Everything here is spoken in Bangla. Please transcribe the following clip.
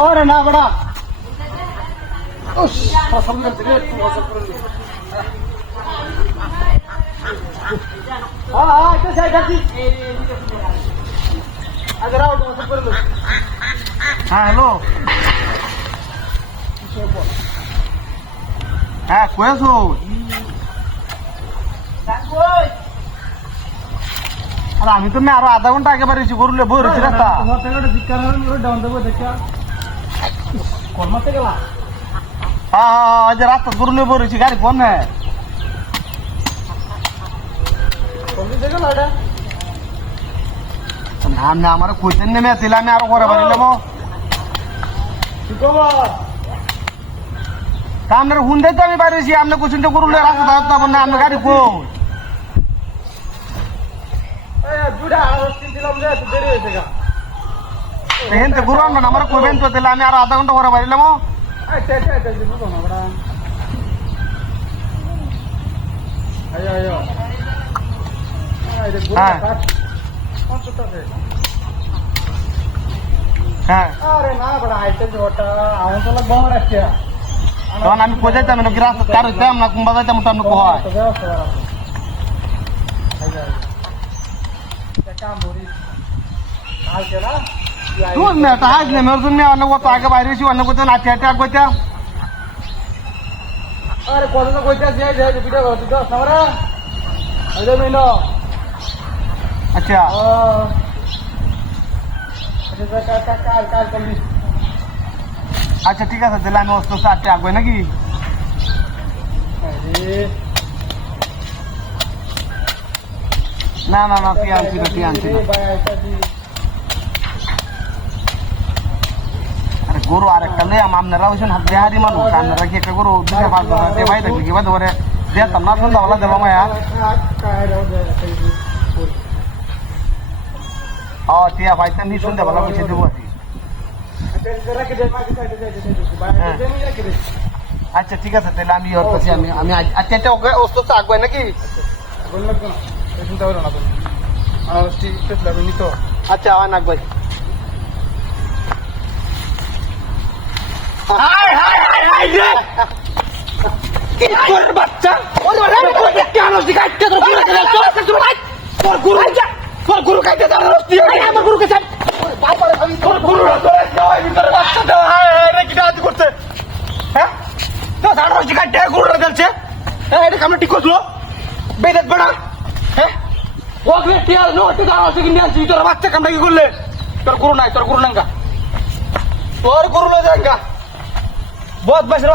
अरे ना बड़ा फसल करते रे तू फसल कर हाँ इधर साइड आती अगर आओ तो फसल कर लो हाँ हेलो हाँ कैसो আর আমি তো আরো আধা ঘন্টা আগে বাড়ি গরুলে বই রয়েছি রাস্তা হ্যাঁ রাস্তা গরুলে বই রয়েছি গাড়ি ফোন আমি আমার কইতেন নেমে আসলে আমি আরো করে বাড়ি নেবো আপনার হুন্ডে তো আমি বাড়িছি আপনি কোচিন তো গরুলে রাস্তা থাকতাম না আপনার গাড়ি কোন গুরু আনবেন আমার কইবেন তো তাহলে আমি আরো আধা ঘন্টা পরে বাড়িলাম তখন আমি কোথায় যাইতাম নাকি রাস্তা কার হইতাম না কুম্বা যাইতাম ওটা আপনি কোথায় আগে বাইরে অন্য কোথাও নাচে হাঁটে কইতাম আরে কত তো কইতাম আচ্ছা আচ্ছা ঠিক আছে তাহলে আমি অস্ত চারটে আঁকবো নাকি না না না তুই আনছি না তুই আনছি আরে গরু আর একটা নেই আপনারা হয়েছেন বিহারি মানুষ আপনারা কি একটা গরু দুটো পাঁচ ভাই থাকবে কি বাদ করে যেতাম না সন্ধ্যাবেলা দেবো মায়া ও টিয়া পাইতাম নি সন্ধ্যাবেলা বসে দেবো আচ্ছা ঠিক আছে তাহলে আমি ওর কাছে আমি আচ্ছা এটা ওকে অস্ত আঁকবো নাকি আচ্ছা হয় নাক ভাই বাচ্চা তোর গুরু খাইতে আমার গুরুকে করছে হ্যাঁ গরুটা চলছে এটা কামড় ঠিক করছিল বেদাত বেড়া হ্যাঁ ওকে টিয়ার নো টিকা আছে কিনে আনছি তোর বাচ্চা কামড়া কি করলে তোর গুরু নাই তোর গুরু নাঙ্গা তোর গুরু না জাঙ্গা বহুত বছর